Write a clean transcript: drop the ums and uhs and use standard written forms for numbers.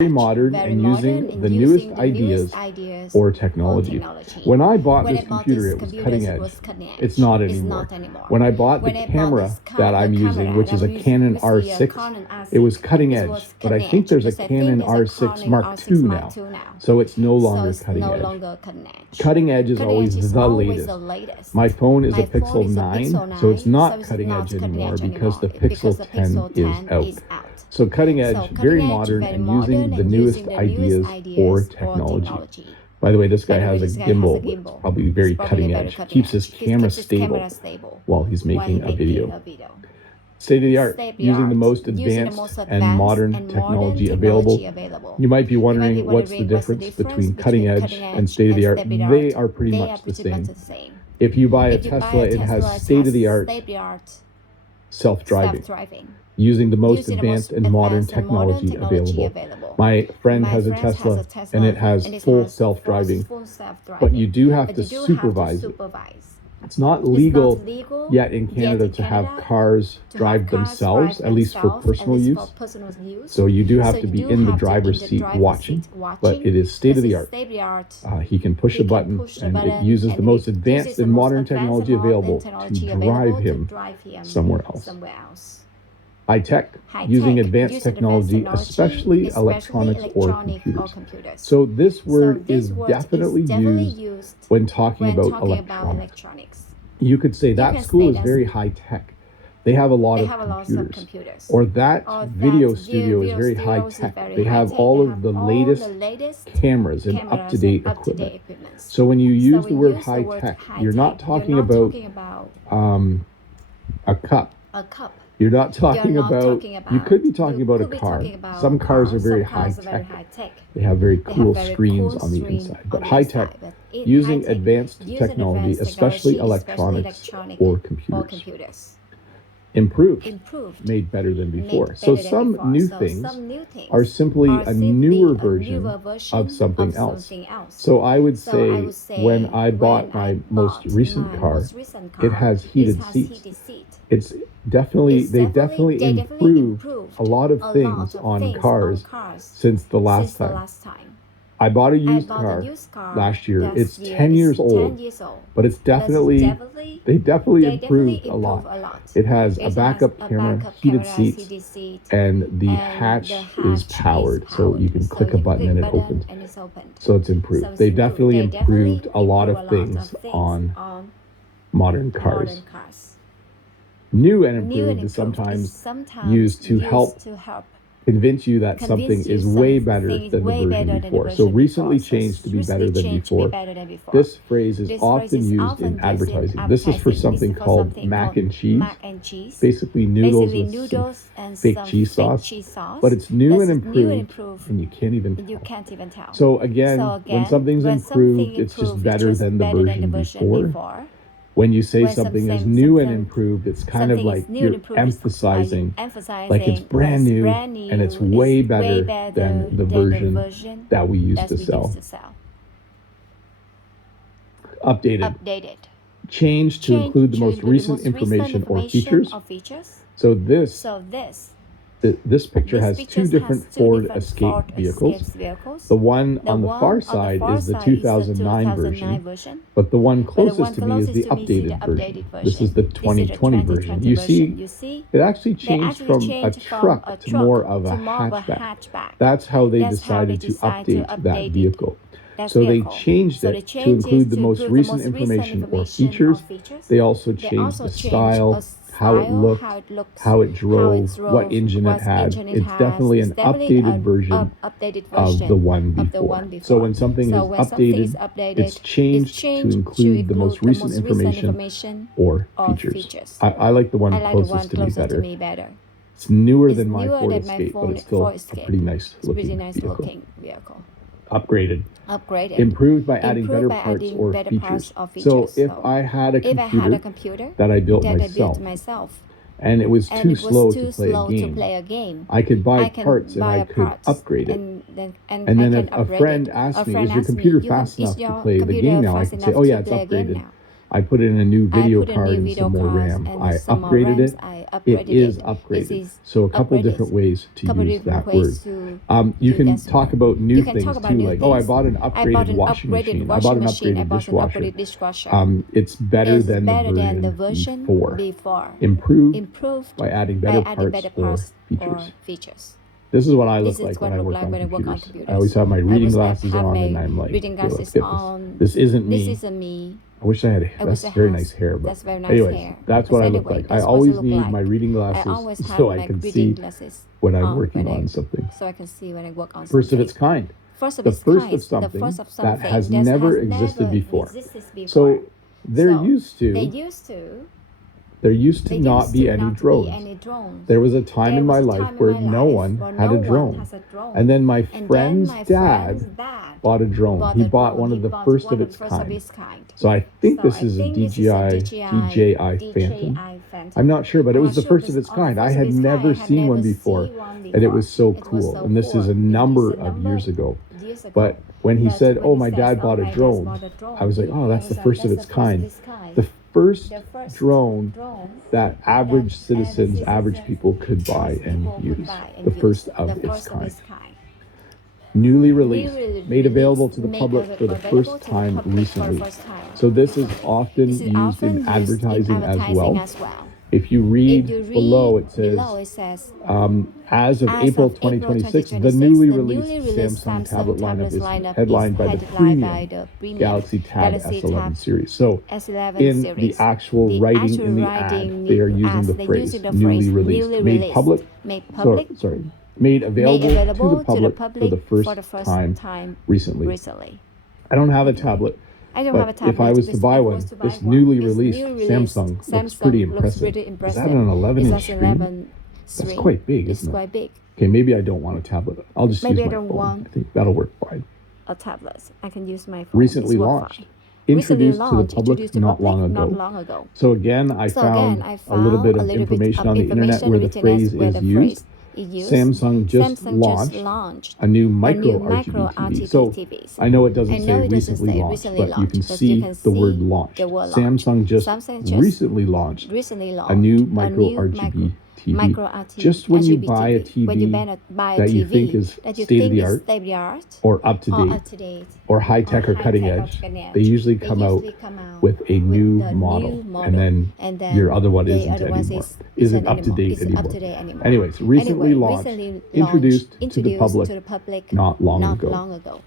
very modern and using the newest ideas or technology. When I bought this computer, it was cutting edge. It's not anymore. When I bought the camera that I'm using, which is a Canon R6, it was cutting edge. But I think there's a Canon R6 Mark II now, so it's no longer cutting edge. Cutting edge is always the latest. My phone is a Pixel 9, so it's not cutting edge anymore because the Pixel 10 is out. So cutting edge, very modern, and using the newest ideas or technology. By the way, this guy has a gimbal, it's probably very cutting edge. Keeps his camera stable while he's making a video. State of the art, using the most advanced and modern technology available. You might be wondering what's the difference between cutting edge and state of the art. They are pretty much the same. If you buy a Tesla, it has state of the art self-driving, using the most advanced and modern technology available. My friend has a Tesla and it has full self-driving, but you do have to supervise it. It's not legal yet in Canada to have cars drive themselves, at least for personal use. So you do have to be in the driver's seat watching, but it is state of the art. He can push a button and it uses the most advanced and modern technology available to drive him somewhere else. High tech, using advanced technology, especially electronics or computers. So this word is definitely used when talking about electronics. You could say that school is very high tech. They have a lot of computers. Or that video studio is very high tech. They have all of the latest cameras and up-to-date equipment. So when you use the word high tech, you're not talking about a cup. You're not talking about, you could be talking about a car. Some cars are very high tech. They have very cool screens on the inside. But high tech, using advanced technology, especially electronics or computers. Improved, made better than before. So some new things are simply a newer version of something else. So I would say when I bought my most recent car, it has heated seats. It's definitely, they definitely improved a lot of things on cars since the last time. I bought a used car last year. It's 10 years old, but it's definitely, they definitely improved a lot. It has a backup camera, heated seats, and the hatch is powered. So you can click a button and it opens. So it's improved. They definitely improved a lot of things on modern cars. New and improved is sometimes used to help convince you that something is way better than the version before. So recently changed to be better than before. This phrase is often used in advertising. This is for something called mac and cheese. Basically noodles with some fake cheese sauce. But it's new and improved and you can't even tell. So again, when something's improved, it's just better than the version before. When you say something is new and improved, it's kind of like you're emphasizing like it's brand new and it's way better than the version that we used to sell. Updated. Changed to include the most recent information or features. So this picture has two different Ford Escape vehicles. The one on the far side is the 2009 version, but the one closest to me is the updated version. This is the 2020 version. You see, it actually changed from a truck to more of a hatchback. That's how they decided to update that vehicle. So they changed it to include the most recent information or features. They also changed the style, how it looked, how it drove, what engine it had. It's definitely an updated version of the one before. So when something is updated, it's changed to include the most recent information or features. I like the one closest to me better. It's newer than my Ford Escape, but it's still a pretty nice looking vehicle. Upgraded. Improved by adding better parts or features. So if I had a computer that I built myself and it was too slow to play a game, I could buy parts and I could upgrade it. And then if a friend asked me, is your computer fast enough to play the game now? I could say, oh yeah, it's upgraded. I put in a new video card and some more RAM. I upgraded it. It is upgraded. So a couple different ways to use that word. You can talk about new things too, like, oh, I bought an upgraded washing machine. I bought an upgraded dishwasher. It's better than the version before. Improved by adding better parts or features. This is what I look like when I work on computers. I always have my reading glasses on, and I'm like, okay, let's get this. This isn't me. I wish I had. That's very nice hair, but anyways, that's what I look like. I always need my reading glasses so I can see when I'm working on something. First of its kind. The first of something that has never existed before. So there used to not be any drones. There was a time in my life where no one had a drone. And then my friend's dad bought a drone. He bought one of the first of its kind. So I think this is a DJI Phantom. I'm not sure, but it was the first of its kind. I had never seen one before, and it was so cool. And this is a number of years ago. But when he said, oh, my dad bought a drone, I was like, oh, that's the first of its kind. The first drone that average citizens, average people could buy and use. The first of its kind. Newly released, made available to the public for the first time recently. So this is often used in advertising as well. If you read below, it says, as of April 2026, the newly released Samsung tablet lineup is headlined by the premium Galaxy Tab S11 series. So in the actual writing in the ad, they are using the phrase newly released, made public, made available to the public for the first time recently. I don't have a tablet. But if I was to buy one, this newly released Samsung looks pretty impressive. Is that an 11-inch screen? That's quite big, isn't it? Okay, maybe I don't want a tablet. I'll just use my phone. I think that'll work fine. A tablet. I can use my phone. Recently launched. Introduced to the public not long ago. So again, I found a little bit of information on the internet where the phrase is used. Samsung just launched a new micro RGB TV. So I know it doesn't say recently launched, but you can see the word launched. Samsung just recently launched a new micro RGB TV. Just when you buy a TV that you think is state-of-the-art or up-to-date or high-tech or cutting edge, they usually come out with a new model, and then your other one isn't anymore. Isn't up-to-date anymore. Anyways, recently launched, introduced to the public not long ago.